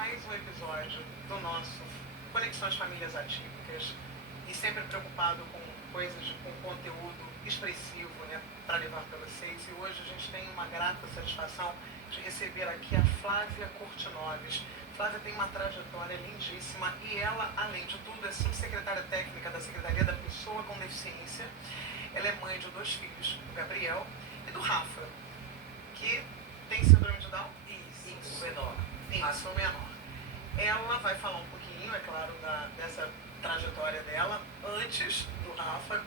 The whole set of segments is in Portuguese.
mais um episódio do nosso Conexões Famílias Atípicas e sempre preocupado com coisas, com conteúdo expressivo, né, para levar para vocês. E hoje a gente tem uma grata satisfação de receber aqui a Flávia Cortinoves. Flávia tem uma trajetória lindíssima e ela, além de tudo, é subsecretária técnica da Secretaria da Pessoa com Deficiência. Ela é mãe de 2 filhos, do Gabriel e do Rafa, que tem síndrome de Down? Isso, menor. Isso, o menor. Ela vai falar um pouquinho, é claro, dessa trajetória dela, antes do Rafa,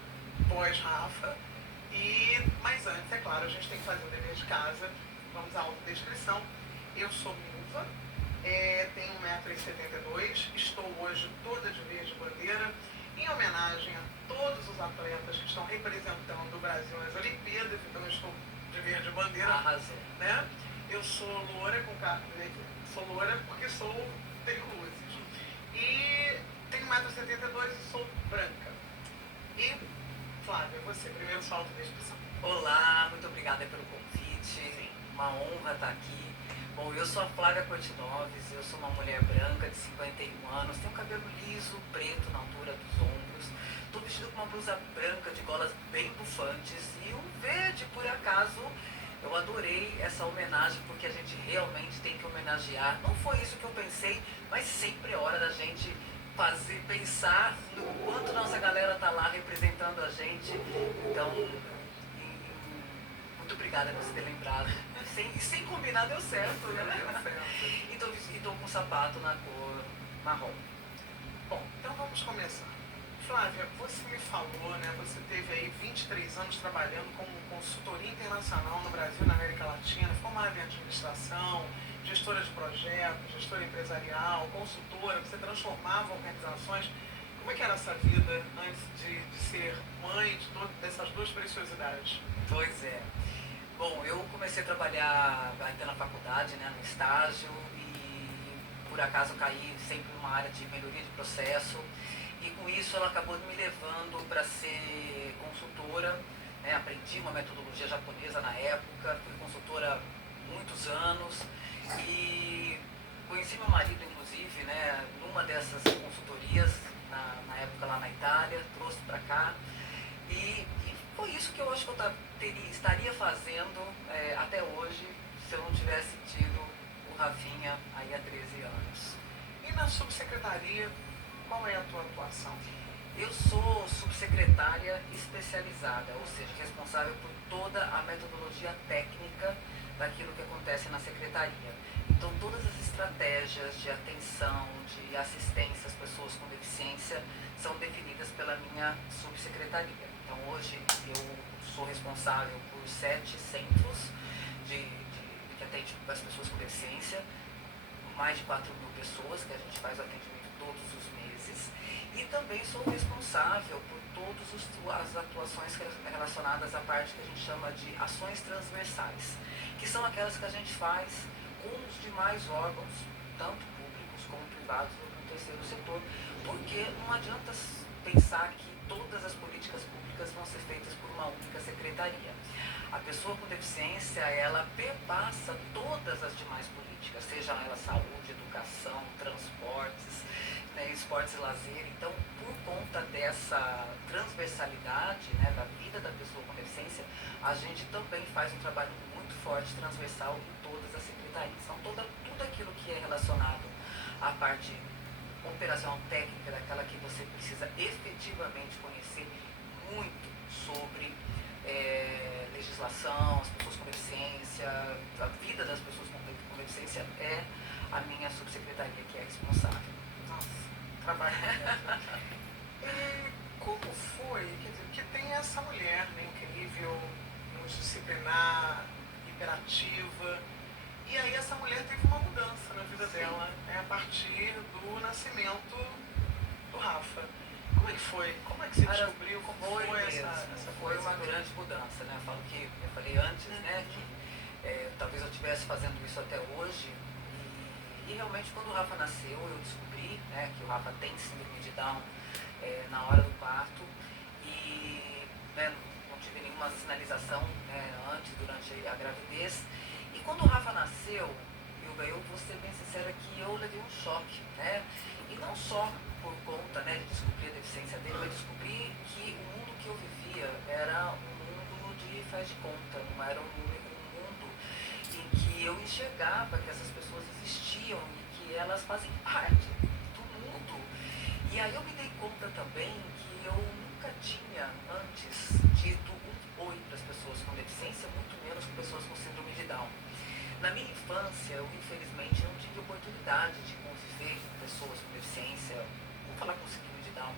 pós-Rafa. Mas antes, é claro, a gente tem que fazer o dever de casa. Vamos à autodescrição. Eu sou viúva, tenho 1,72 m, estou hoje toda de verde bandeira, em homenagem a todos os atletas que estão representando o Brasil nas Olimpíadas, então eu estou de verde bandeira. Arrasou. Né? Eu sou loura com cabelo, sou loura porque tenho luzes. E tenho 1,72 m e sou branca. E, Flávia, você, primeiro sua autodescrição. Olá, muito obrigada pelo convite. Sim. Uma honra estar aqui. Bom, eu sou a Flávia Cortinoves, eu sou uma mulher branca de 51 anos, tenho cabelo liso, preto na altura dos ombros, estou vestido com uma blusa branca de golas bem bufantes e um verde, por acaso. Eu adorei essa homenagem, porque a gente realmente tem que homenagear. Não foi isso que eu pensei, mas sempre é hora da gente pensar no quanto nossa galera tá lá representando a gente. Então, muito obrigada por você ter lembrado. Sem combinar deu certo, né? Deu certo. E tô com um sapato na cor marrom. Bom, então vamos começar. Flávia, você me falou, né? Você teve aí 23 anos trabalhando como consultoria internacional no Brasil e na América Latina, formada em administração, gestora de projetos, gestora empresarial, consultora, você transformava organizações. Como é que era essa vida antes de ser mãe dessas 2 preciosidades? Pois é. Bom, eu comecei a trabalhar ainda na faculdade, né, no estágio, e por acaso caí sempre numa área de melhoria de processo. E com isso ela acabou me levando para ser consultora, né? Aprendi uma metodologia japonesa na época, fui consultora há muitos anos e conheci meu marido, inclusive, né, numa dessas consultorias, na época lá na Itália, trouxe para cá e foi isso que eu acho que eu estaria fazendo até hoje se eu não tivesse tido o Rafinha aí há 13 anos. E na subsecretaria, qual é a tua atuação? Eu sou subsecretária especializada, ou seja, responsável por toda a metodologia técnica daquilo que acontece na secretaria. Então, todas as estratégias de atenção, de assistência às pessoas com deficiência são definidas pela minha subsecretaria. Então, hoje eu sou responsável por 7 centros que atendem as pessoas com deficiência, mais de 4.000 pessoas que a gente faz o atendimento todos os meses. E também sou responsável por todas as atuações relacionadas à parte que a gente chama de ações transversais, que são aquelas que a gente faz com os demais órgãos, tanto públicos como privados no terceiro setor, porque não adianta pensar que todas as políticas públicas vão ser feitas por uma única secretaria. A pessoa com deficiência, ela perpassa todas as demais políticas, seja ela saúde, educação, transportes, né, esportes e lazer. Então, por conta dessa transversalidade, né, da vida da pessoa com deficiência, a gente também faz um trabalho muito forte, transversal em todas as secretarias. Então, tudo aquilo que é relacionado à parte operacional técnica, daquela que você precisa efetivamente conhecer muito sobre legislação, as pessoas com deficiência, a vida das pessoas com deficiência, é a minha subsecretaria que é responsável. Nossa, trabalho. E como foi? Quer dizer, porque tem essa mulher, né, incrível, multidisciplinar, hiperativa, e aí essa mulher teve uma mudança na vida dela, né, a partir do nascimento do Rafa. Como é que foi? Como é que você descobriu? Como foi essa Foi coisa? uma grande mudança, né? Eu falei antes, né, que talvez eu estivesse fazendo isso até hoje. E realmente, quando o Rafa nasceu, eu descobri, né, que o Rafa tem síndrome de Down na hora do parto. E, né, não tive nenhuma sinalização, né, antes, durante a gravidez. E quando o Rafa nasceu, Ilga, eu vou ser bem sincera que eu levei um choque, né? E não só por conta, né, de descobrir a deficiência dele, mas descobrir que o mundo que eu vivia era um mundo de faz de conta, não era um mundo em que eu enxergava que essas pessoas existiam e que elas fazem parte do mundo. E aí eu me dei conta também que eu nunca tinha antes dito um oi para as pessoas com deficiência, muito menos com pessoas com síndrome de Down. Na minha infância, eu infelizmente não tive oportunidade de conviver com pessoas com deficiência, vou falar com síndrome de Down.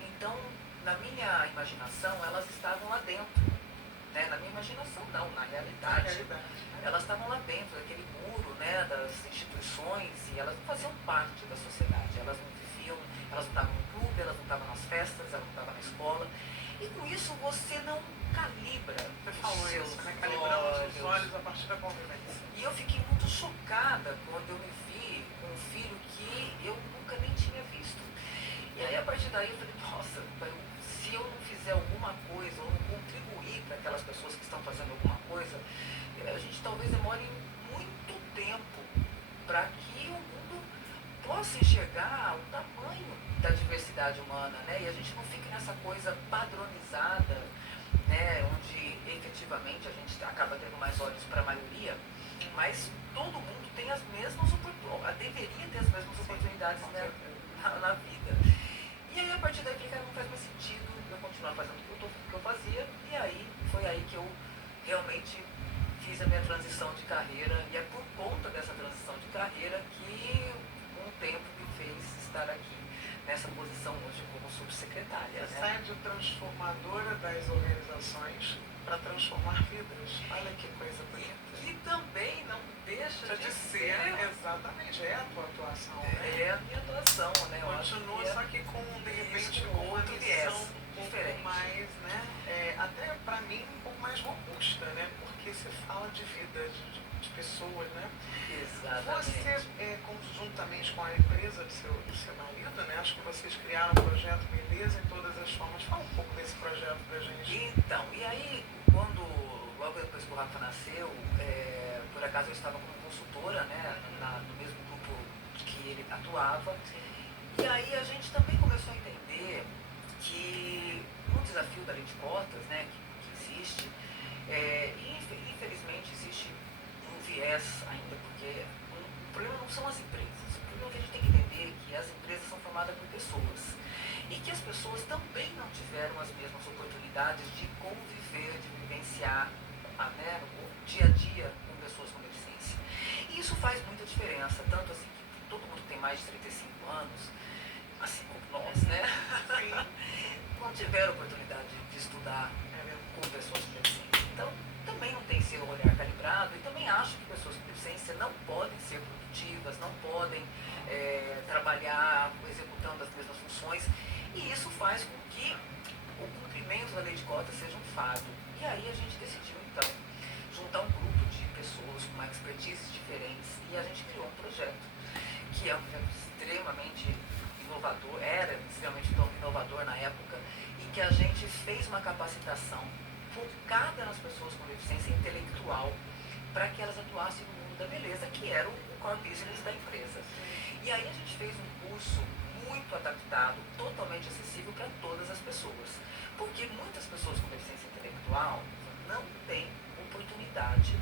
Então, na minha imaginação, elas estavam lá dentro. Né? Na minha imaginação não, na realidade. Elas estavam lá dentro daquele muro, né, das instituições, e elas não faziam parte da sociedade. Elas não viviam, elas não estavam no clube, elas não estavam nas festas, elas não estavam na escola. E com isso você não calibra os seus isso, né? Calibramos os olhos a partir da convivência. E eu fiquei muito chocada quando eu me vi com um filho que eu nunca nem tinha visto. E aí a partir daí eu falei, nossa, se eu não fizer alguma coisa, ou não contribuir para aquelas pessoas que estão fazendo alguma coisa, a gente talvez demore muito tempo para que o mundo possa enxergar o tamanho da diversidade humana, né? E a gente não fique nessa coisa padronizada, né? Onde efetivamente a gente acaba tendo mais olhos para a maioria, mas todo mundo tem as mesmas oportunidades, deveria ter as mesmas oportunidades, né, na vida. E aí a partir daí eu falei, cara, não faz mais sentido eu continuar fazendo o que eu fazia, e aí foi aí que eu realmente fiz a minha transição de carreira, e é por conta dessa transição de carreira que um tempo me fez estar aqui nessa posição hoje como subsecretária. Você né? sai de transformadora das organizações para transformar vidas. Olha que coisa bonita. Que também não deixa de ser. Exatamente, é a tua atuação, né? É a minha atuação, né? Continua, só que com, de repente, com uma outro missão viés um pouco diferente. mais, né? Até para mim, um pouco mais robusta, né? Porque você fala de vida, de pessoas, né? Exatamente. Você, conjuntamente com a empresa do seu marido, né? Acho que vocês criaram um projeto Beleza em Todas as Formas. Fala um pouco desse projeto pra gente. Então, e aí, logo depois que o Rafa nasceu, por acaso eu estava como consultora, né? No mesmo grupo que ele atuava. E aí a gente também começou a entender que um desafio da lei de cotas, né? Que existe, e infelizmente existe um viés ainda, porque o problema não são as empresas. O problema é que a gente tem que entender que as empresas são formadas por pessoas e que as pessoas também não tiveram as mesmas oportunidades de conviver, de vivenciar, né, o dia a dia com pessoas com deficiência. E isso faz muita diferença, tanto assim que todo mundo que tem mais de 35 anos, assim como nós, né, não tiveram oportunidade de estudar com pessoas com deficiência. Então, também não tem seu olhar calibrado, e também acho que pessoas com deficiência não podem ser produtivas, não podem trabalhar executando as mesmas funções, e isso faz com que o cumprimento da lei de cotas seja um fardo. E aí a gente decidiu, então, juntar um grupo de pessoas com expertises diferentes, e a gente criou um projeto, que é um projeto extremamente inovador, era extremamente inovador na época, e que a gente fez uma capacitação focada nas pessoas com deficiência intelectual, para que elas atuassem no mundo da beleza, que era o core business da empresa. E aí a gente fez um curso muito adaptado, totalmente acessível para todas as pessoas. Porque muitas pessoas com deficiência intelectual não têm oportunidade,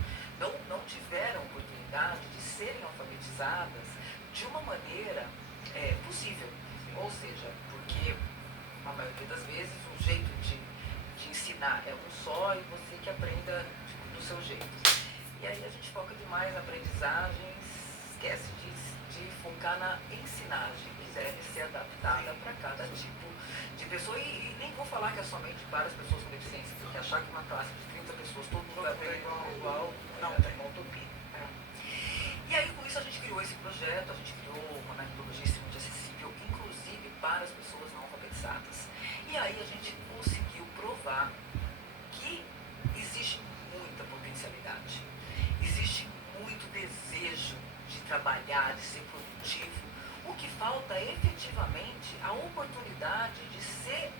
não tiveram oportunidade de serem alfabetizadas de uma maneira possível. Ou seja, porque a maioria das vezes o jeito de ensinar é um só e você que aprenda do seu jeito. E aí a gente foca demais na aprendizagem, esquece de focar na ensinagem, que deve ser adaptada para cada tipo de pessoa. E nem vou falar que é somente para as pessoas com deficiência, porque achar que uma classe de 30 pessoas todo mundo vai aprender igual não tem uma utopia. E aí com isso a gente criou esse projeto, a gente criou uma metodologia extremamente acessível, inclusive para as pessoas não alfabetizadas. E aí a gente conseguiu provar que existe muita potencialidade, existe muito desejo de trabalhar, de ser produtivo. O que falta é efetivamente a oportunidade de ser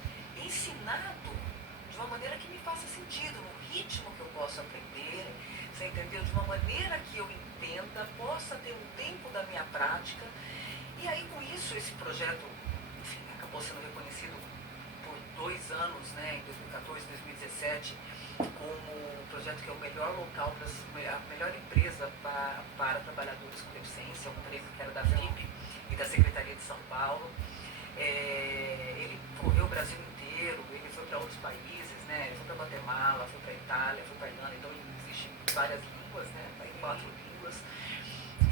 ensinado de uma maneira que me faça sentido, no ritmo que eu posso aprender, você entendeu? De uma maneira que eu entenda, possa ter um tempo da minha prática. E aí, com isso, esse projeto, enfim, acabou sendo reconhecido por 2 anos, né, em 2014 e 2017, como o projeto que é o melhor local, a melhor empresa para trabalhadores com deficiência, um prêmio que era da FIP e da Secretaria de São Paulo. Ele correu o Brasil inteiro, ele foi para outros países, né? Ele foi para Guatemala, foi para Itália, foi para Irlanda, então existem várias línguas, né? Tá em 4 línguas.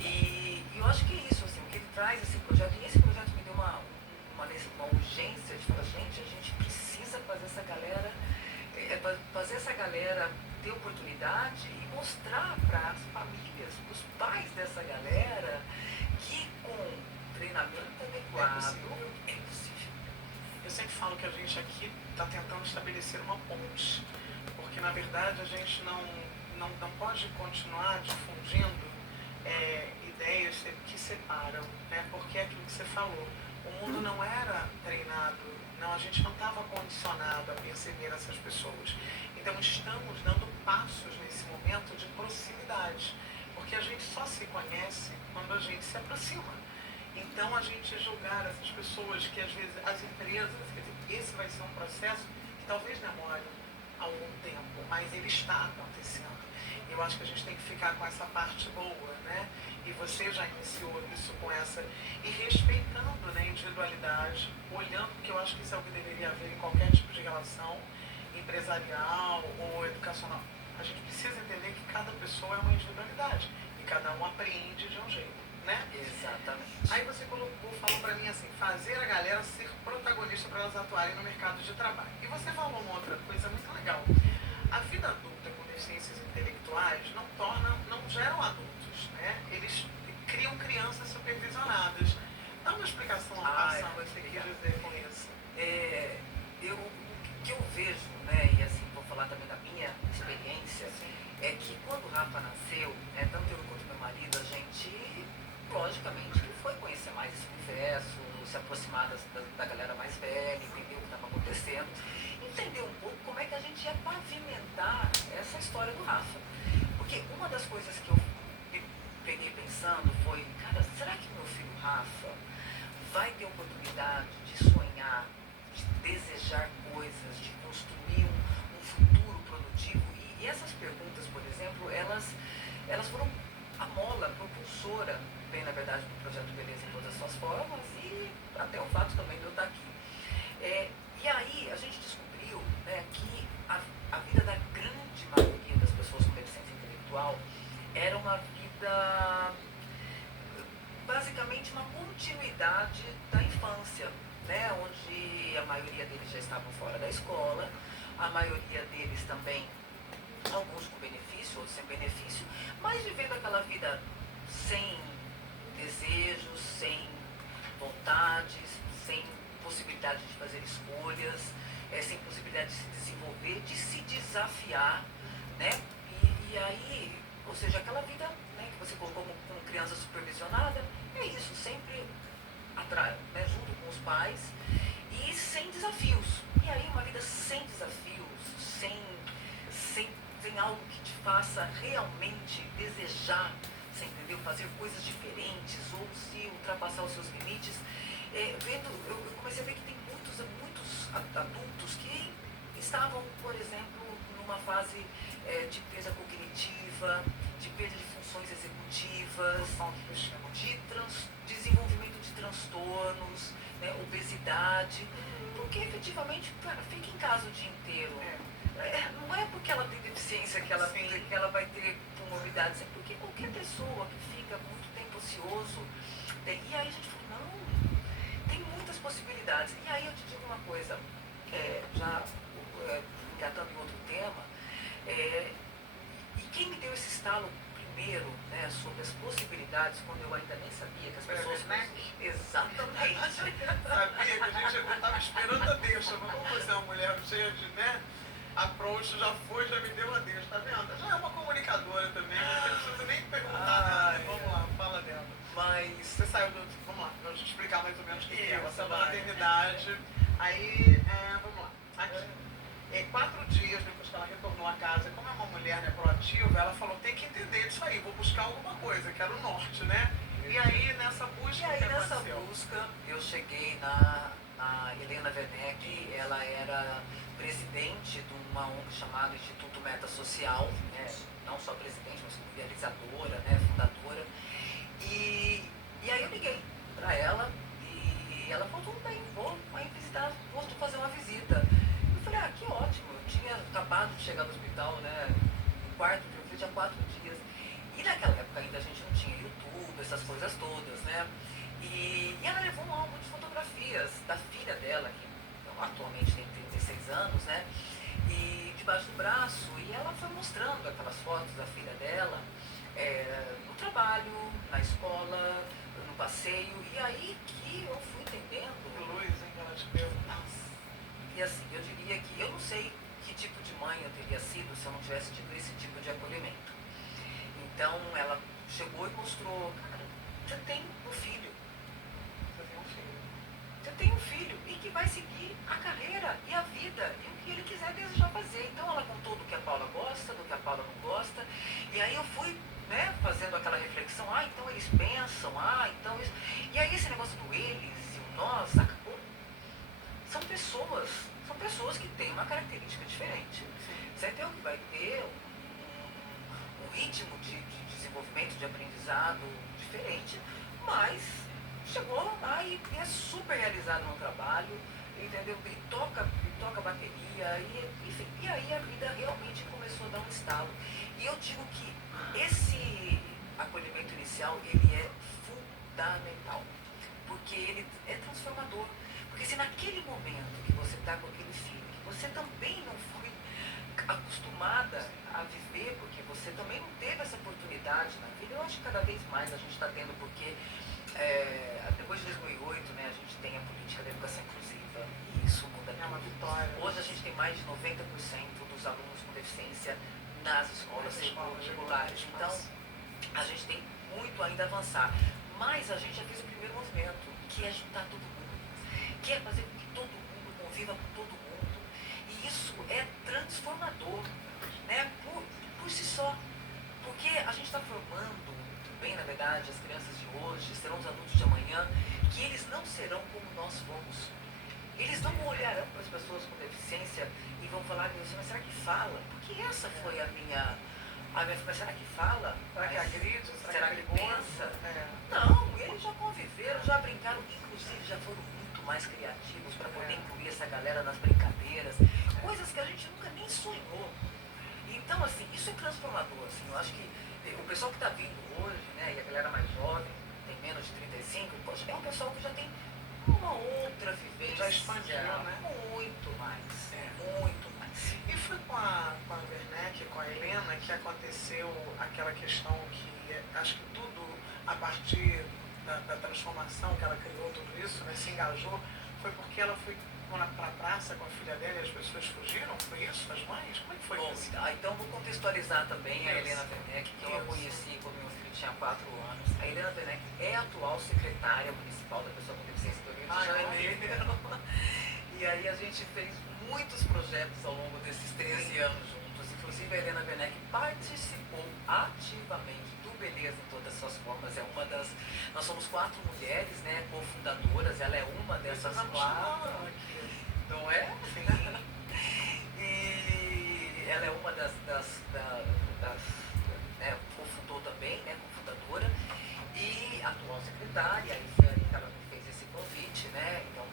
E eu acho que é isso, assim, o que ele traz esse projeto, e esse projeto me deu uma urgência de falar, gente, a gente precisa fazer essa galera ter oportunidade e mostrar para as famílias, para os pais dessa galera, que com treinamento adequado é possível. Eu sempre falo que a gente aqui está tentando estabelecer uma ponte, porque na verdade a gente não pode continuar difundindo ideias que separam, né? Porque é aquilo que você falou, o mundo não era treinado, a gente não estava condicionado a perceber essas pessoas. Então estamos dando passos nesse momento de proximidade, porque a gente só se conhece quando a gente se aproxima. Então a gente julgar essas pessoas que às vezes, as empresas, quer dizer, esse vai ser um processo que talvez demore algum tempo, mas ele está acontecendo. Eu acho que a gente tem que ficar com essa parte boa, né? E você já iniciou isso com essa, e respeitando, né, a individualidade, olhando, porque eu acho que isso é o que deveria haver em qualquer tipo de relação empresarial ou educacional. A gente precisa entender que cada pessoa é uma individualidade e cada um apreende de um jeito, né? Exatamente. Aí você falou para mim assim, fazer a galera ser protagonista para elas atuarem no mercado de trabalho. E você falou uma outra coisa muito legal. A vida adulta com deficiências intelectuais não geram adultos, né? Eles criam crianças supervisionadas. Dá uma explicação à ação que você quer dizer com isso. O que eu vejo, né, e assim, vou falar também da minha experiência, é que quando o Rafa nasceu, né, tanto eu quanto meu marido, a gente, logicamente, foi conhecer mais esse universo, se aproximar da galera mais velha, entender o que estava acontecendo, entender um pouco como é que a gente ia pavimentar essa história do Rafa. Porque uma das coisas que eu peguei pensando foi, cara, será que meu filho Rafa vai ter oportunidade de sonhar, de desejar coisas, de construir um futuro produtivo? E essas perguntas, por exemplo, elas foram a mola propulsora, bem na verdade, do projeto Beleza em todas as suas formas, e até o fato também de eu estar aqui. E aí a gente descobriu, né, que a vida da grande maioria das pessoas com deficiência intelectual era uma vida, basicamente, uma continuidade da infância, né, onde a maioria deles já estavam fora da escola, a maioria deles também, alguns com benefício, outros sem benefício, mas vivendo aquela vida sem desejos, sem vontades, sem possibilidade de fazer escolhas, sem possibilidade de se desenvolver, de se desafiar, né? E aí, ou seja, aquela vida, né, que você colocou como criança supervisionada, é isso, sempre atrás, né, junto com os pais e sem desafios. E aí uma vida sem desafios, sem algo que te faça realmente desejar, você entendeu? Fazer coisas diferentes ou se ultrapassar os seus limites. Eu comecei a ver que tem muitos adultos que estavam, por exemplo, numa fase de perda cognitiva, de perda de funções executivas, de desenvolvimento de transtornos, né, obesidade, porque efetivamente, cara, fica em casa o dia inteiro. Não é porque ela tem deficiência que ela vai ter comorbidades, é porque qualquer pessoa que fica muito tempo ocioso, e aí a gente fala, não, tem muitas possibilidades. E aí eu te digo uma coisa, já engatando em outro tema, e quem me deu esse estalo primeiro, né, sobre as possibilidades, quando eu ainda nem sabia que as pessoas... Exatamente. Sabia que a gente estava esperando a deixa, mas como você é uma mulher cheia de, né, approach, já me deu a deixa, tá vendo? Já é uma comunicadora também, não precisa nem perguntar nada. Vamos lá, fala dela. Mas você saiu do... Vamos lá, vamos explicar mais ou menos o que é. Você é da maternidade, aí, vamos lá. Aqui. 4 dias depois que ela retornou a casa, como é uma mulher mulher, né, proativa, ela falou, tem que entender disso aí, vou buscar alguma coisa, que era o norte, né? E aí, nessa busca, eu cheguei na Helena Werneck. Ela era presidente de uma ONG chamada Instituto Meta Social, né? Não só presidente, mas idealizadora, né? Fundadora. E aí eu liguei para ela e ela falou, tudo bem, vou aí visitar, vou fazer uma visita. Eu falei, ah, que ótimo, eu tinha acabado de chegar no hospital, né? No quarto que eu fiz tinha 4 dias. E naquela época ainda a gente não tinha YouTube, essas coisas todas, né? E ela levou um álbum de fotografias da filha dela, que atualmente tem 36 anos, né? E debaixo do braço, e ela foi mostrando aquelas fotos da filha dela no trabalho, na escola, no passeio, e aí que eu fui entendendo. Que luz, hein, que ela te deu. Nossa. E assim, eu diria que eu não sei que tipo de mãe eu teria sido se eu não tivesse tido esse tipo de acolhimento. Então ela chegou e mostrou, cara, você tem um filho. Você tem um filho e que vai seguir a carreira e a vida e o que ele quiser desejar fazer. Então ela contou do que a Paula gosta, do que a Paula não gosta. E aí eu fui, né, fazendo aquela reflexão, então eles pensam, então isso. E aí esse negócio do eles e o nós acabou. São pessoas que têm uma característica diferente. Você tem que vai ter um ritmo de desenvolvimento, de aprendizado diferente, mas chegou lá e é super realizado no trabalho, entendeu? E toca bateria, enfim. E aí a vida realmente começou a dar um estalo. E eu digo que esse acolhimento inicial, ele é fundamental, porque ele é transformador. Porque se naquele momento que você está com aquele filho, que você também não foi acostumada a viver, porque você também não teve essa oportunidade na vida, eu acho que cada vez mais a gente está tendo, porque depois de 2008, né, a gente tem a política da educação inclusiva e isso muda tudo. É uma vitória. Hoje a gente tem mais de 90% dos alunos com deficiência nas escolas regulares. Então, a gente tem muito ainda a avançar. Mas a gente já fez o primeiro movimento, que é juntar todo mundo, que é fazer com que todo mundo conviva com todo mundo. E isso é transformador, né, por si só. Porque a gente está formando, bem, na verdade, as crianças de hoje serão os adultos de amanhã, que eles não serão como nós fomos. Eles não olharão para as pessoas com deficiência e vão falar, mas será que fala? Porque essa foi a minha... Mas será que fala? Será que agride? Será que pensa? Não, eles já conviveram, já brincaram, inclusive já foram muito mais criativos para poder incluir essa galera nas brincadeiras, coisas que a gente nunca nem sonhou. Então, assim, isso é transformador, assim, eu acho que o pessoal que está vindo hoje, né, e a galera mais jovem, tem menos de 35, poxa, é um pessoal que já tem uma outra vivência. Já expandiu, né? Muito mais, muito mais. E foi com a Werneck, com a Helena, que aconteceu aquela questão que, acho que tudo, a partir da transformação que ela criou, tudo isso, né, se engajou, foi porque ela foi para a praça com a filha dela e as pessoas fugiram? Foi isso? As mães? Como é que foi isso? Então vou contextualizar também a Helena Werneck, que eu a conheci quando meu filho tinha 4 anos. A Helena Werneck é a atual secretária municipal da pessoa com deficiência do Rio de Janeiro. E aí a gente fez muitos projetos ao longo desses 13 anos juntos. Inclusive a Helena Werneck participou ativamente do Beleza em todas as suas formas. Nós somos 4 mulheres, né, cofundadoras. Ela é uma dessas 4. Não é? E ela é uma das né, cofundou também, né, cofundadora, e atual secretária, e foi aí que ela me fez esse convite, né, então,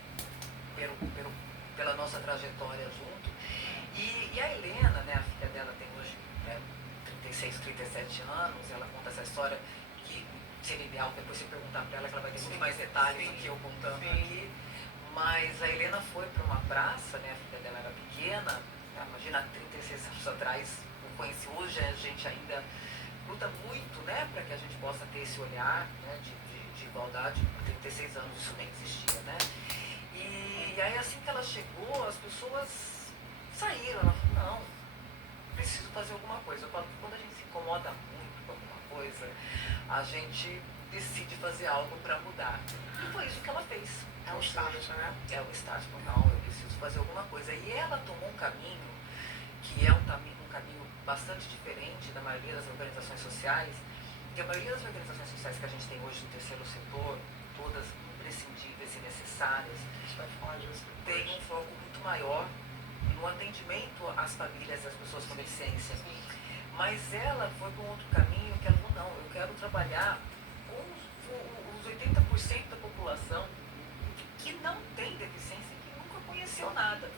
pela nossa trajetória junto. E a Helena, né, a filha dela tem hoje 36, 37 anos, ela conta essa história que seria ideal depois você perguntar para ela, que ela vai ter muito mais detalhes do que eu contando aqui. Mas a Helena foi para uma praça, né, a filha dela era pequena, imagina, 36 anos atrás, eu conheci. Hoje a gente ainda luta muito, né, para que a gente possa ter esse olhar, né, de igualdade. 36 anos isso nem existia, né? E aí assim que ela chegou, as pessoas saíram, ela falou, não, preciso fazer alguma coisa. Eu falo que quando a gente se incomoda muito com alguma coisa, a gente decide fazer algo para mudar. E foi isso que ela fez. É o start, né? É o start, não, eu preciso fazer alguma coisa. E ela tomou um caminho que é um caminho bastante diferente da maioria das organizações sociais, que a maioria das organizações sociais que a gente tem hoje no terceiro setor, todas imprescindíveis e necessárias, tem um foco muito maior no atendimento às famílias, às pessoas com deficiência. Mas ela foi para um outro caminho que ela falou, não, eu quero trabalhar com os 80% da população que não tem deficiência, que nunca conheceu nada.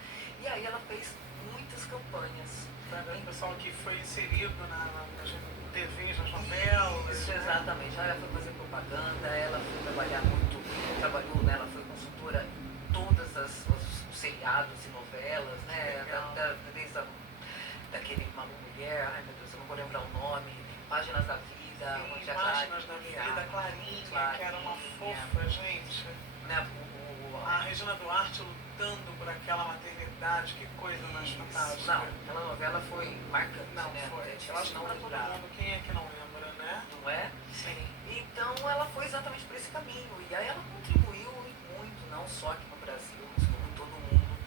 E aí ela fez muitas campanhas. O pessoal que foi inserido nas TVs, nas novelas. Isso, exatamente. Ela foi fazer propaganda, ela foi trabalhar muito, trabalhou, né, ela foi consultora em todas os seriados e novelas, né? Desde daquele Malu Mulher, ai meu Deus, eu não vou lembrar o nome, Páginas da Vida, Sim, onde a Páginas da Vida, Clarinha, que era uma fofa, gente. Né, a Regina Duarte lutando por aquela maternidade, que coisa mais fantástica. Não, aquela novela foi marcante, não, né? Foi. Eu acho que para todo mundo, quem é que não lembra, né? Não é? Sim. Então ela foi exatamente por esse caminho. E aí ela contribuiu muito, não só aqui no Brasil, mas como em todo mundo,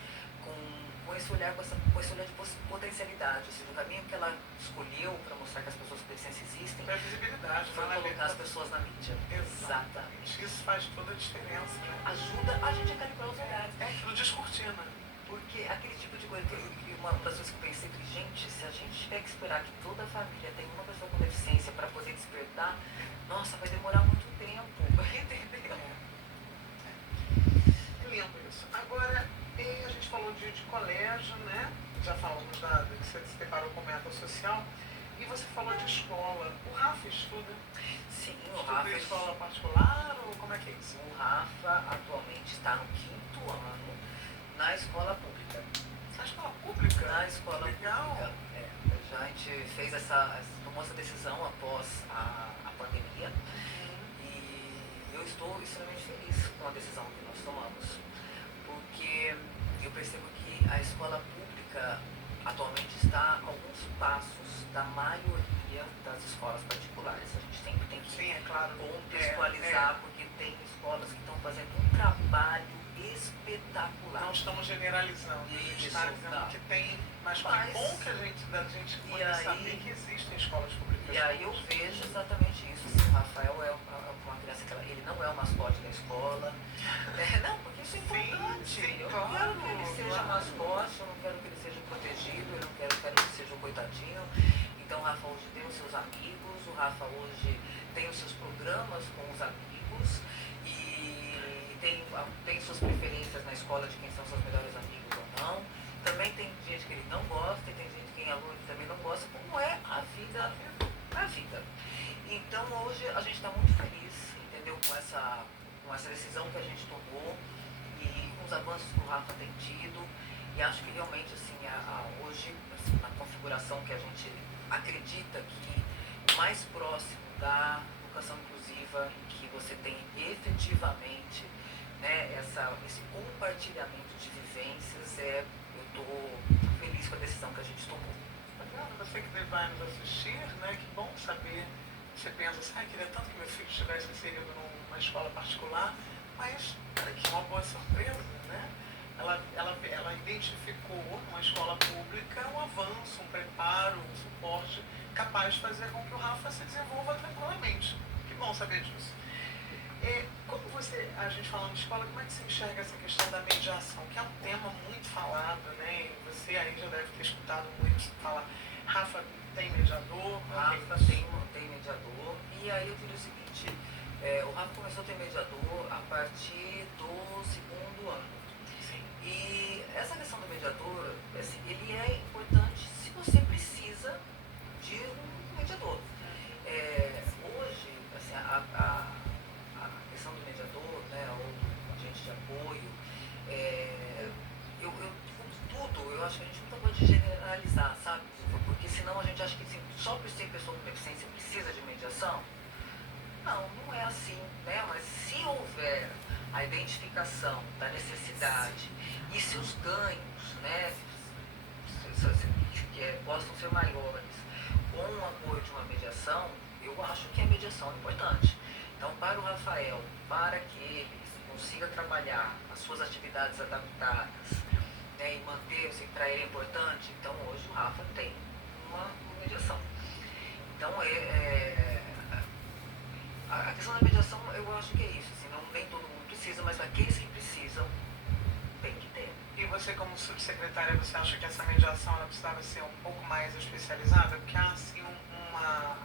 com esse olhar, com esse olhar de potencialidade. Ou seja, o caminho que ela escolheu para mostrar que as pessoas com deficiência existem foi a visibilidade, foi colocar as pessoas na mídia. Exatamente. Isso faz toda a diferença, né? Ajuda a gente a calibrar os olhares. É aquilo descortina. Porque aquele tipo de coisa, uma das coisas que eu pensei, que, gente, se a gente tiver que esperar que toda a família tenha uma pessoa com deficiência para poder despertar, nossa, vai demorar muito tempo. Entendeu? É lindo isso. Agora, a gente falou de colégio, né? Já falamos que você se deparou com meta social. E você falou de escola. O Rafa estuda? Sim, o Rafa estuda em escola particular ou como é que é isso? O Rafa atualmente está no 5º ano na escola pública. Na escola pública? Na escola legal. Pública. Já a gente fez tomou essa decisão após a pandemia. E eu estou extremamente feliz com a decisão que nós tomamos. Porque eu percebo que a escola pública atualmente está a alguns passos da maioria das escolas particulares. A gente tem que sim, é claro, contextualizar, porque tem escolas que estão fazendo um trabalho espetacular. Não estamos generalizando, a gente está dizendo que tem, mas que bom que a gente pode saber que existem escolas públicas. E aí eu vejo exatamente isso. Assim, o Rafael é uma criança que ele não é o mascote da escola. Não, porque isso é importante. Sim, eu claro, não quero que ele seja mascote, eu não quero que ele seja protegido, eu não quero que ele seja um coitadinho. Então o Rafa hoje tem os seus amigos, o Rafa hoje tem os seus programas com os amigos e tem suas preferências na escola de quem são seus melhores amigos ou não. Também tem gente que ele não gosta, e tem gente que é aluno que também não gosta, como é a vida. Então hoje a gente está muito feliz, entendeu, com essa decisão que a gente tomou e com os avanços que o Rafa tem tido. E acho que realmente assim, hoje, assim, na configuração que a gente acredita que mais próximo da educação inclusiva, em que você tem efetivamente, né, esse compartilhamento de vivências, eu estou feliz com a decisão que a gente tomou. Você que vai nos assistir, né, que bom saber. Você pensa assim, queria tanto que meu filho estivesse inserido numa escola particular, mas olha que uma boa surpresa, né? Ela identificou numa escola pública um avanço, um preparo, um suporte capaz de fazer com que o Rafa se desenvolva tranquilamente. Que bom saber disso. Como a gente falando de escola, como é que você enxerga essa questão da mediação, que é um tema muito falado, né? E você aí já deve ter escutado muito falar. Rafa tem mediador? Rafa tem mediador. E aí eu diria o seguinte, o Rafa começou a ter mediador a partir do 2º ano. Sim. E essa questão do mediador, assim, ele é importante se você precisa de um mediador. Hoje, assim, a questão do mediador, né, ou do agente de apoio, eu acho que a gente nunca pode generalizar, sabe? Porque senão a gente acha que assim, só por ser pessoa com deficiência precisa de mediação. Não é assim, né? Mas se houver a identificação da necessidade e se os ganhos, né, que possam ser maiores com o apoio de uma mediação, eu acho que a mediação é importante. Então, para o Rafael, para que ele consiga trabalhar as suas atividades adaptadas né, e manter, assim, para ele é importante. Então hoje o Rafa tem uma mediação. Então a questão da mediação, eu acho que é isso, assim, não, nem todo mundo precisa, mas aqueles que precisam tem que ter. E você, como subsecretária, você acha que essa mediação ela precisava ser um pouco mais especializada? Porque há assim,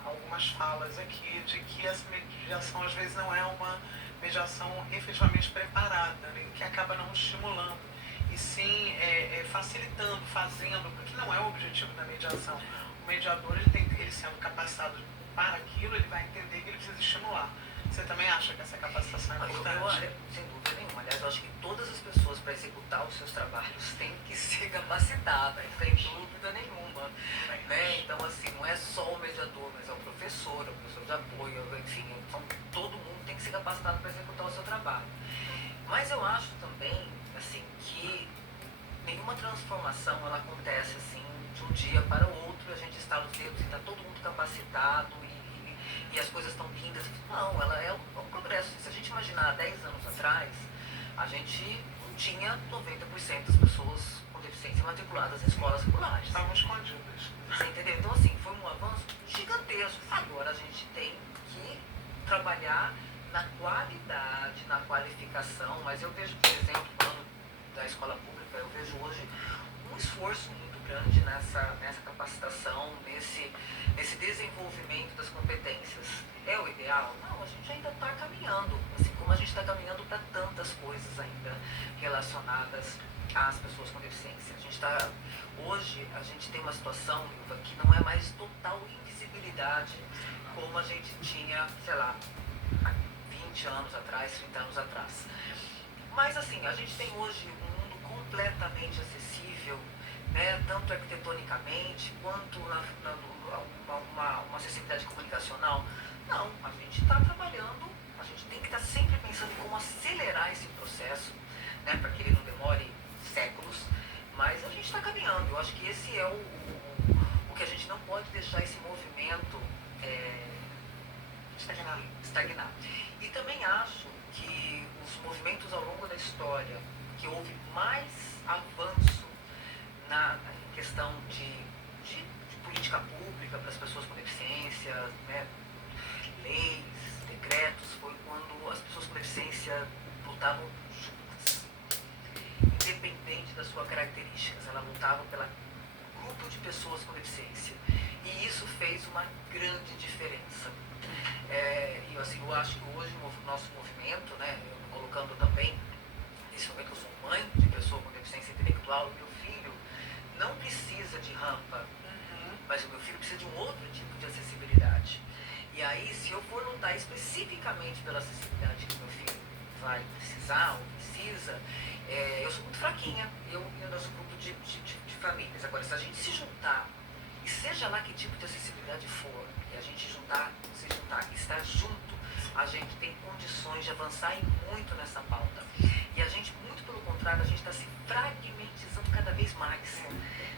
algumas falas aqui de que essa mediação às vezes não é uma mediação efetivamente preparada, né? Que acaba não estimulando, e sim facilitando, fazendo, porque não é o objetivo da mediação. O mediador, ele sendo capacitado para aquilo, ele vai entender que ele precisa estimular. Você também acha que essa capacitação é importante? Sem dúvida nenhuma. Aliás, eu acho que todas as pessoas, para executar os seus trabalhos, têm que ser capacitadas, sem dúvida nenhuma. Né? Então, assim, não é só o mediador, mas é o professor de apoio, enfim, então, todo mundo tem que ser capacitado para executar o seu trabalho. Mas eu acho também, assim, que nenhuma transformação ela acontece assim de um dia para o outro, a gente estala os dedos e está todo mundo capacitado e as coisas estão vindas. Não, ela é um progresso. Se a gente imaginar há 10 anos atrás, a gente não tinha 90% das pessoas com deficiência matriculadas em escolas regulares. Estavam escondidas. Você entendeu? Então, assim, foi um avanço gigantesco. Agora a gente tem que trabalhar na qualidade, na qualificação, mas eu vejo, por exemplo, falando da escola pública, eu vejo hoje um esforço muito grande nessa capacitação, nesse desenvolvimento das competências. É o ideal? Não, a gente ainda está caminhando, assim como a gente está caminhando para tantas coisas ainda relacionadas às pessoas com deficiência. Hoje a gente tem uma situação, Ilva, que não é mais total invisibilidade como a gente tinha, sei lá, há 20 anos atrás, 30 anos atrás. Mas assim, a gente tem hoje um mundo completamente acessível, né, tanto arquitetonicamente quanto uma acessibilidade comunicacional. Não, a gente está trabalhando, a gente tem que estar sempre pensando em como acelerar esse processo, né, para que ele não demore séculos, mas a gente está caminhando. Eu acho que esse é o que a gente não pode deixar esse movimento estagnar. E também acho que os movimentos ao longo da história, que houve mais avanço na questão de política pública para as pessoas com deficiência, né, leis, decretos, foi quando as pessoas com deficiência lutavam juntas, independente das suas características. Elas lutavam pelo grupo de pessoas com deficiência. E isso fez uma grande diferença. E assim, eu acho que hoje o nosso movimento, né, eu colocando também, nesse momento eu sou mãe de pessoa com deficiência intelectual, meu filho não precisa de rampa, mas o meu filho precisa de um outro tipo de acessibilidade. E aí, se eu for lutar especificamente pela acessibilidade que meu filho vai precisar ou precisa, eu sou muito fraquinha, eu e o nosso grupo de famílias. Agora, se a gente se juntar, e seja lá que tipo de acessibilidade for, e a gente se juntar, estar junto, a gente tem condições de avançar e muito nessa pauta. E a gente, muito pelo contrário, a gente está se fragmentizando cada vez mais.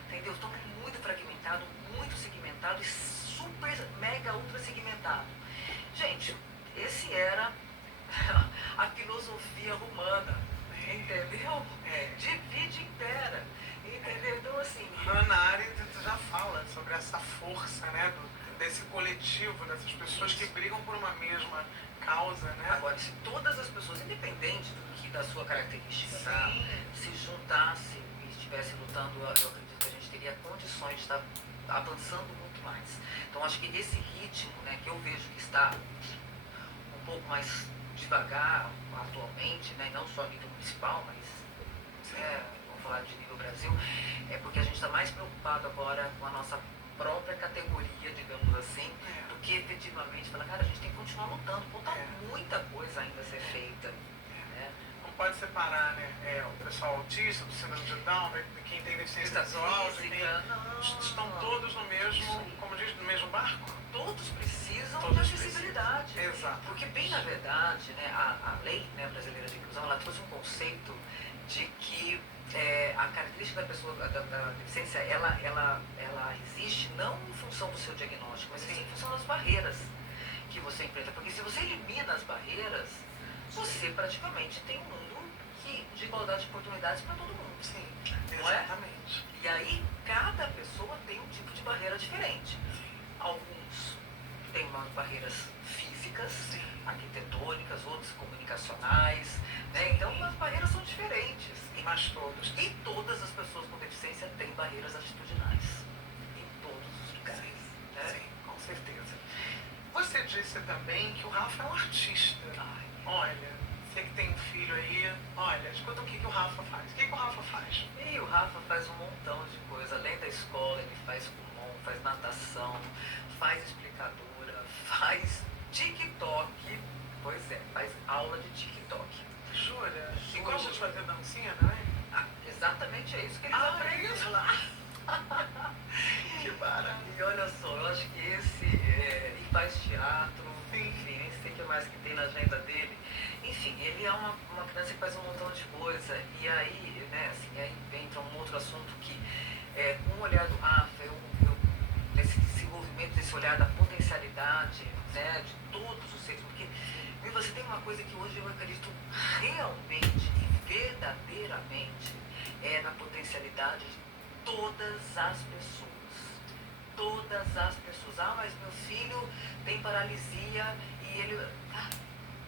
Entendeu? Estamos muito fragmentado, muito segmentado e super, mega, ultra segmentado. Gente, esse era a filosofia romana, entendeu? Divide e impera, entendeu? Então, assim... Hannah Arendt já fala sobre essa força, né, desse coletivo, dessas pessoas que brigam por uma mesma causa, né? Agora, se todas as pessoas, independente da sua característica, tá, se juntassem e estivessem lutando, eu acredito que a gente teria condições de estar avançando muito mais. Então, acho que esse ritmo, né, que eu vejo que está um pouco mais devagar atualmente, né, não só a nível municipal, mas vamos falar de nível Brasil, é porque a gente está mais preocupado agora com a nossa própria categoria, digamos assim, do que efetivamente falar, cara, a gente tem que continuar lutando, falta muita coisa ainda a ser feita. Né? Não pode separar, né, o pessoal autista, do síndrome de Down, de quem tem deficiência visual, estão todos no mesmo, como diz, no mesmo barco? Todos precisam de acessibilidade. Exato. Porque bem na verdade, né, a lei, né, brasileira de inclusão, ela trouxe um conceito de que a característica da pessoa da deficiência, ela existe não em função do seu diagnóstico, mas sim em função das barreiras que você enfrenta. Porque se você elimina as barreiras, você praticamente tem um mundo de igualdade de oportunidades para todo mundo. Sim, Não é? exatamente. E aí, cada pessoa tem um tipo de barreira diferente. Alguns têm umas barreiras físicas, Sim. arquitetônicas, outros comunicacionais, né? Então, as barreiras são diferentes. Mas todos. E todas as pessoas com deficiência têm barreiras atitudinais. Em todos os lugares. Né? Sim, com certeza. Você disse também que o Rafa é um artista. Ai, Olha, você que tem um filho aí, olha, escuta o que o Rafa faz. O que o Rafa faz? e o Rafa faz um montão de coisa. Além da escola, ele faz Kumon, faz natação, faz explicadora, faz TikTok. Pois é, faz aula de TikTok. Jura? E Juro. gosta de fazer dancinha também? Ah, exatamente é isso que eles Ah, aprendem isso. lá. Que maravilha. E olha só, eu acho que e faz teatro, Sim. enfim, nem sei o que mais que tem na agenda dele. Enfim, ele é uma criança que faz um montão de coisa. E aí, né, assim, aí entra um outro assunto que, com o olhar do Rafa, nesse desenvolvimento, desse olhar da potencialidade, né, de todos os seres, porque você tem uma coisa que hoje eu acredito realmente e verdadeiramente na potencialidade de todas as pessoas. Todas as pessoas. Ah, mas meu filho tem paralisia e ele... Ah,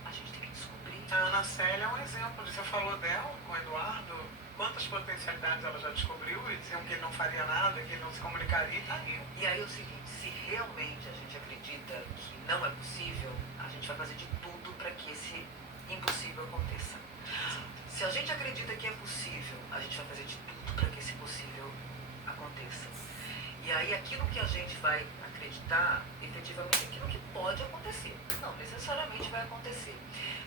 a gente tem que descobrir. A Ana Célia é um exemplo. Você falou dela com o Eduardo. Quantas potencialidades ela já descobriu e diziam que ele não faria nada, que ele não se comunicaria, e tá aí. E aí é o seguinte, se realmente a gente acredita que não é possível, a gente vai fazer de tudo para que esse impossível aconteça. Se a gente acredita que é possível, a gente vai fazer de tudo para que esse possível aconteça. E aí aquilo que a gente vai acreditar, efetivamente, é aquilo que pode acontecer. Não necessariamente vai acontecer.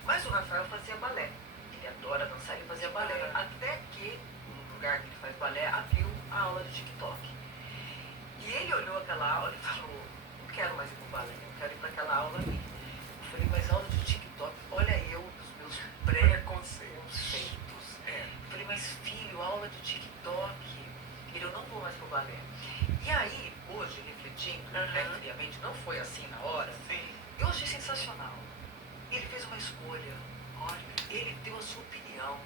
Mas o Rafael fazia balé. Ele adora dançar, ele fazia balé. Até que, no lugar que ele faz balé, abriu a aula de TikTok. E ele olhou aquela aula e falou, não quero mais ir pro balé, eu quero ir para aquela aula ali. Eu falei, mas aula de TikTok, olha eu, os meus preconceitos. Eu falei, mas filho, aula de TikTok. Ele, eu não vou mais pro balé. E aí, hoje, refletindo, friamente, não foi assim na hora, Sim. eu achei sensacional. Ele fez uma escolha, olha, ele deu a sua opinião.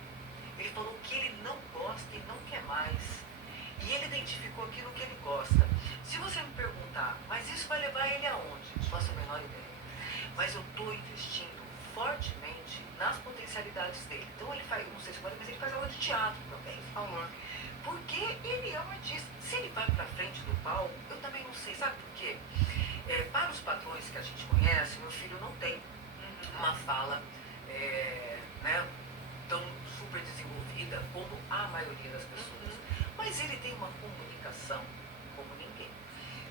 Ele falou que ele não gosta e não quer mais. E ele identificou aquilo que ele gosta. Se você me perguntar, mas isso vai levar ele aonde? Não faço a menor ideia. Mas eu estou investindo fortemente nas potencialidades dele. Então ele faz, não sei se pode, mas ele faz aula de teatro também. Porque ele é um artista. Se ele vai pra frente do palco, eu também não sei. Sabe por quê? Para os padrões que a gente conhece, meu filho não tem uma fala né, tão super desenvolvida como a maioria das pessoas. Mas ele tem uma comunicação como ninguém.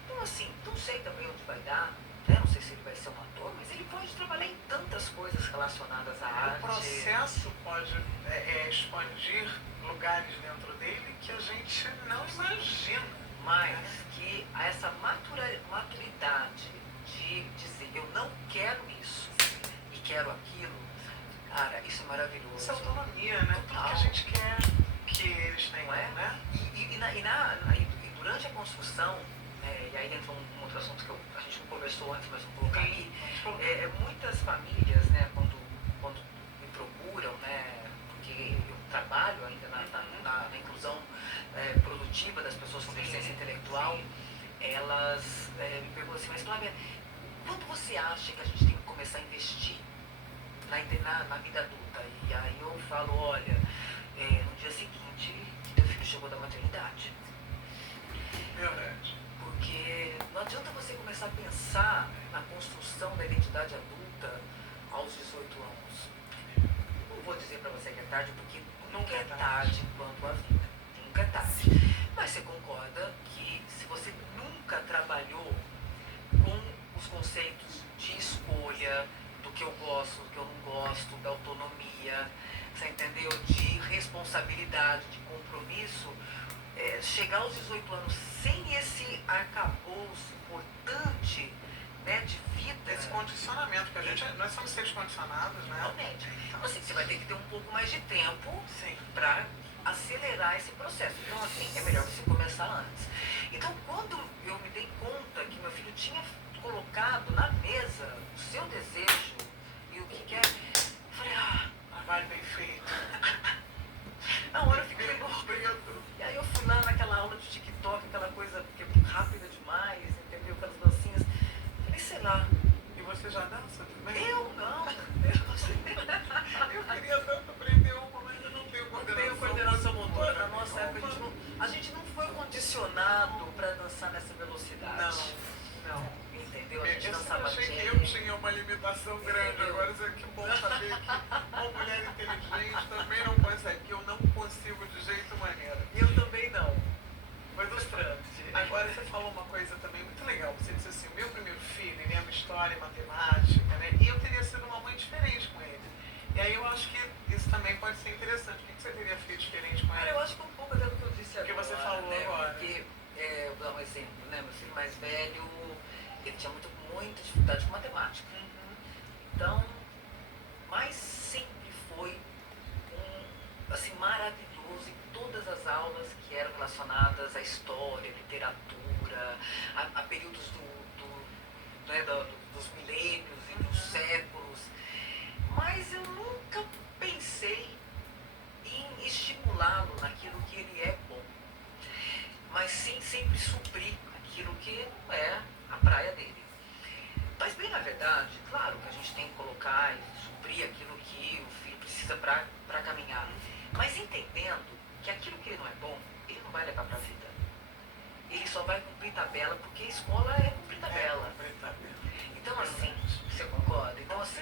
Então, assim, não sei também onde vai dar, né? Não sei se ele vai ser um ator, mas ele pode trabalhar em tantas coisas relacionadas à arte. O processo pode expandir lugares dentro dele que a gente não imagina. Mas que essa maturidade de dizer, eu não quero isso e quero aquilo, cara, isso é maravilhoso. Isso é autonomia, né? Tudo que a gente quer que eles tenham, Não é? né? E durante a construção, e aí entra um outro assunto que a gente não conversou antes, mas vou colocar aqui, muitas famílias, né, quando me procuram, né, porque eu trabalho ainda na inclusão produtiva das pessoas com deficiência intelectual, elas me perguntam assim, mas Flávia, quando você acha que a gente tem que começar a investir na vida adulta? E aí eu falo, olha, no dia seguinte que teu filho chegou da maternidade. Verdade. Porque não adianta você começar a pensar na construção da identidade adulta aos 18 anos. Não vou dizer para você que é tarde, porque nunca é tarde quanto a vida. Nunca é tarde. Mas você concorda que se você nunca trabalhou com os conceitos de escolha, do que eu gosto, do que eu não gosto, da autonomia, você entendeu? De responsabilidade, de compromisso, chegar aos 18 anos sem esse arcabouço importante, né, de vida. Esse condicionamento, que nós somos seres condicionados, né? Realmente. Então, assim, você vai ter que ter um pouco mais de tempo Sim. para acelerar esse processo. Então, assim, é melhor você começar antes. Então, quando eu me dei conta que meu filho tinha colocado na mesa o seu desejo e o que quer, eu falei, Trabalho bem feito. aula de TikTok, aquela coisa que é rápida demais, entendeu? Aquelas dancinhas. Falei, sei lá. E você já dança também? Eu não. Eu queria tanto aprender uma, mas eu não tenho coordenação motora. Na nossa época, a gente não foi condicionado para dançar nessa velocidade. Não. Entendeu? A gente Eu dançava achei que jazz. eu tinha uma limitação grande. Agora que bom saber que uma mulher inteligente também não consegue, que eu não consigo de jeito maneira. E eu também não. Foi frustrante. Agora você falou uma coisa também muito legal. Você disse assim, o meu primeiro filho, ele ama história, matemática, né? E eu teria sido uma mãe diferente com ele. E aí eu acho que isso também pode ser interessante. O que você teria feito diferente com ele? Eu acho que um pouco até do que eu disse agora. O que você falou, né? agora. Porque, vou dar um exemplo, né? Meu filho mais velho, ele tinha muita dificuldade com matemática. Então, mas sempre foi assim, maravilhoso em todas as aulas que eram relacionadas à história, literatura, a períodos dos milênios e dos séculos. Mas eu nunca pensei em estimulá-lo naquilo que ele é bom. Mas sim sempre suprir aquilo que não é a praia dele. Mas bem na verdade, claro que a gente tem que colocar e suprir aquilo que o filho precisa para caminhar. Mas entendendo que aquilo que ele não é bom, ele não vai levar para a vida. Ele só vai cumprir tabela, porque a escola é cumprir tabela. Então assim, você concorda? Então assim,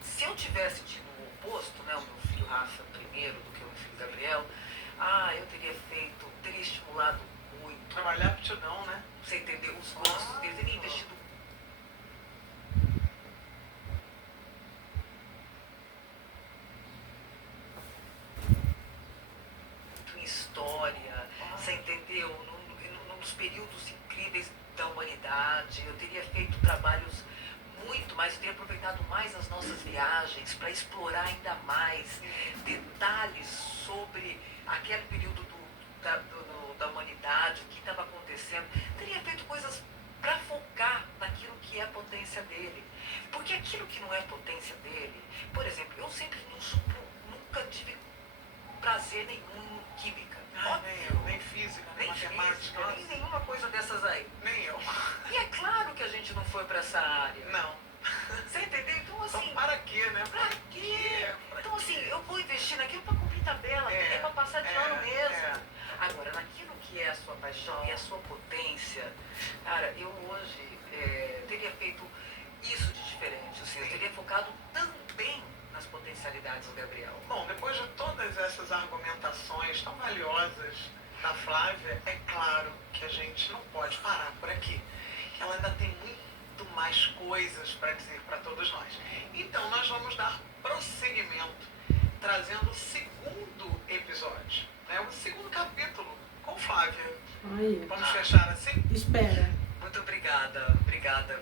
se eu tivesse tido o oposto, né, o meu filho Rafa primeiro do que o meu filho Gabriel, eu teria estimulado muito. Trabalhar aptidão, né? Você entendeu? Os gostos deles, teria investido em história, você entendeu? Num dos períodos incríveis da humanidade, eu teria feito trabalhos muito mais, eu teria aproveitado mais as nossas viagens para explorar ainda mais detalhes sobre aquele período da humanidade, o que estava acontecendo. Teria feito coisas para focar naquilo que é a potência dele. Porque aquilo que não é potência dele, por exemplo, eu sempre nunca tive prazer nenhum em química. Nem eu, nem física, nem matemática. Nem nenhuma coisa dessas aí. Nem eu. E é claro que a gente não foi para essa área. Não. Você entendeu? Então assim... Então, para quê, né? Pra quê? Então assim, eu vou investir naquilo para cumprir tabela, é para passar de ano mesmo. Agora, naquilo que é a sua paixão e a sua potência, cara, eu hoje teria feito isso de diferente. Ou seja, eu teria focado também nas potencialidades do Gabriel. Bom, depois de todas essas argumentações tão valiosas da Flávia, é claro que a gente não pode parar por aqui. Que ela ainda tem muito mais coisas para dizer para todos nós. Então, nós vamos dar prosseguimento, trazendo o segundo episódio, né? O segundo capítulo com Flávia. Aí. Vamos fechar assim? Espera. Muito obrigada.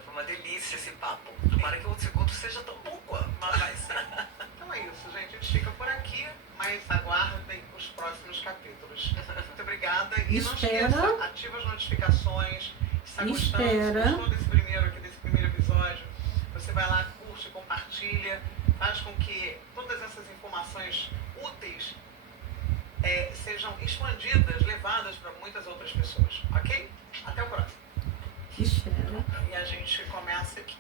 Foi uma delícia esse papo. Tomara que o segundo seja tão bom quanto. Mas vai ser. Então é isso, gente. A gente fica por aqui, mas aguardem os próximos capítulos. Muito obrigada. E não esqueça, ativa as notificações. Se está gostou desse primeiro episódio, você vai lá, curte, compartilha, faz com que todas essas informações úteis sejam expandidas, levadas para muitas outras pessoas. Ok? Até o próximo. Espera. E a gente começa aqui.